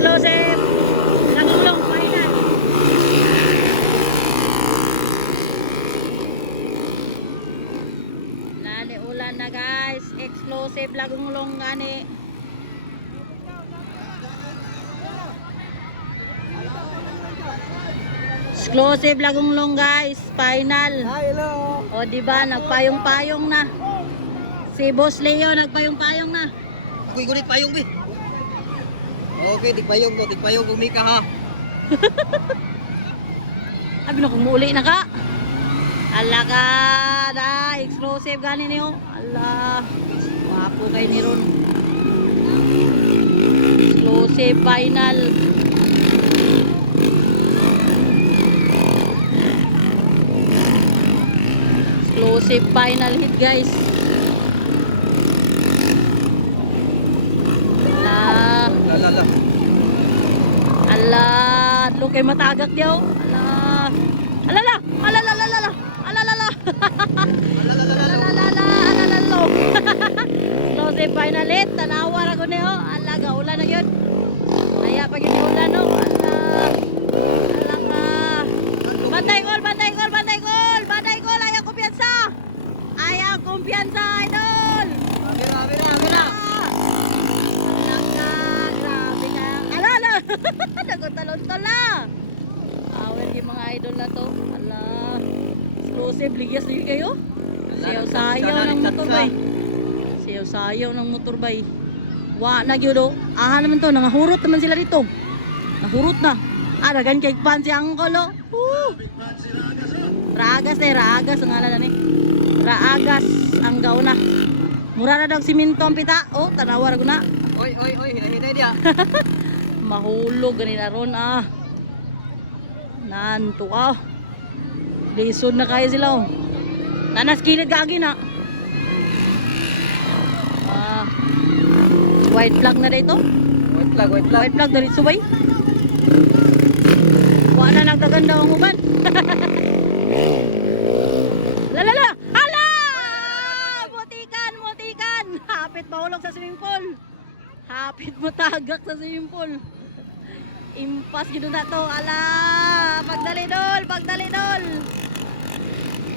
Explosive. Nagulong final. Lali ulan na guys. Explosive lagulong gani. Explosive lagulong guys. Final. Hello. O diba nagpayong-payong na. Si Boss Leo nagpayong-payong na. Ako'y gunit payong bi. Okay, tigpayong ko Mika ha. Abi na kung muli na ka. Ala ka da, explosive gani niyo. Ala. Wapo kay ni Ron. Explosive final. Explosive final hit guys. Lala. Ala, lo kay matagak diyo. Ala. Alala, alala, alala. Alala. Alala. Explosive final hit, tanawa ra gud niyo. Ala, gaulan na gyud. Aya pa gyud ulan no. Ala. Ala ka. Bantay gol. Aya kumpiyansa. Idol. Mira. Alala! Nagtalon-talon na! Awal yung mga idol na to. Ala! Explosive, ligyas na yun kayo. Sayaw-sayaw ng motorbay. Sayaw-sayaw ng motorbay. Wa na yun o. Aha naman to, nangahurot naman sila dito. Nahurot na. Dagan kay pan si Angkol o. Raagas ang ngalan na ni. Raagas ang gauna. Mura na daw siminto ang pita. O, tanawar ko na. Oy, hinay dia. Mahulog ganina ron nanto lisod na kaya sila nanas kilid gagi na white flag na dito. White flag dari subay. Wala nagdaganda ang uban. Lalala. Hala! Mutikan. Hapit mahulog sa swimming pool. Hapit mo tagak sa swimming pool. Impas gito na to. Ala, pagdali dol.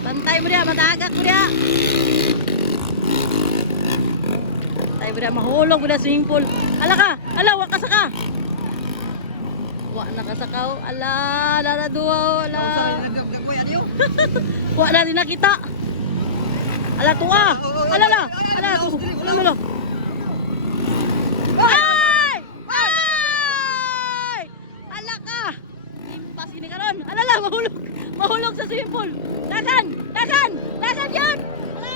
Bantay mo dia, matagak mo dia. Bantay mo dia, mahulog mo dia swimming pool. Ala, wa kasaka. Wa nakasakaw. Ala, laraduaw. Ala. Wa na din nakita. Ala, tuwa. Ala. Ini karon. Alala, mahulog sa swimming pool. Dagan yun.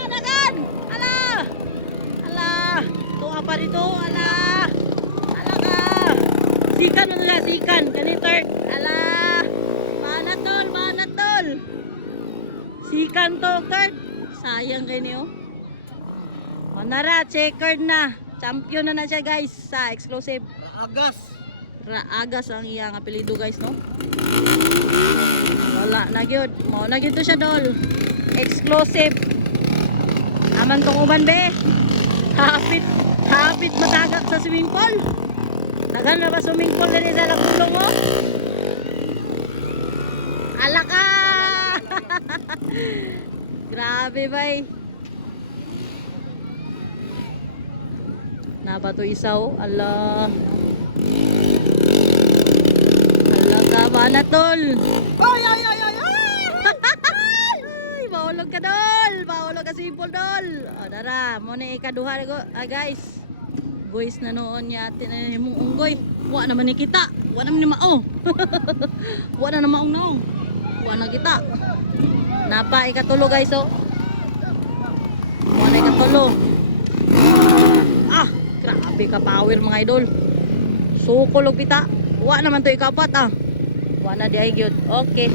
Dagan. Ala. Tuwa pa dito. Ala ka. Sikan. Ganito. Ala. Banat tol. Sikan to, third. Sayang kayo niyo. Manara, checkered na. Champion na siya guys sa explosive. Raagas ang iyang apelido guys no. Wala na gyud. Mao na gyud to siya dol. Explosive. Aman tong uban be. Hapit matagak sa swimming pool. Tagal na ba swimming pool din sa Lagulong mo? Ala ka. Grabe bay. Napa to isaw? Ala. Bana tol. Ay. Mahulog ka dol. Mahulog ka simple dol. Dara, mo na ikaduha ko. Guys. Boys na noon niya atin na mong unggoy. Wa naman ni kita. Wa naman ni mao. Wa na maong naong. Wa na kita. Napa ikatulo guys oh. Wa na ikatulo. Grabe ka power mga idol. Sukolog kita. Wa naman to ikapat Wa na di ay gyud. Okay.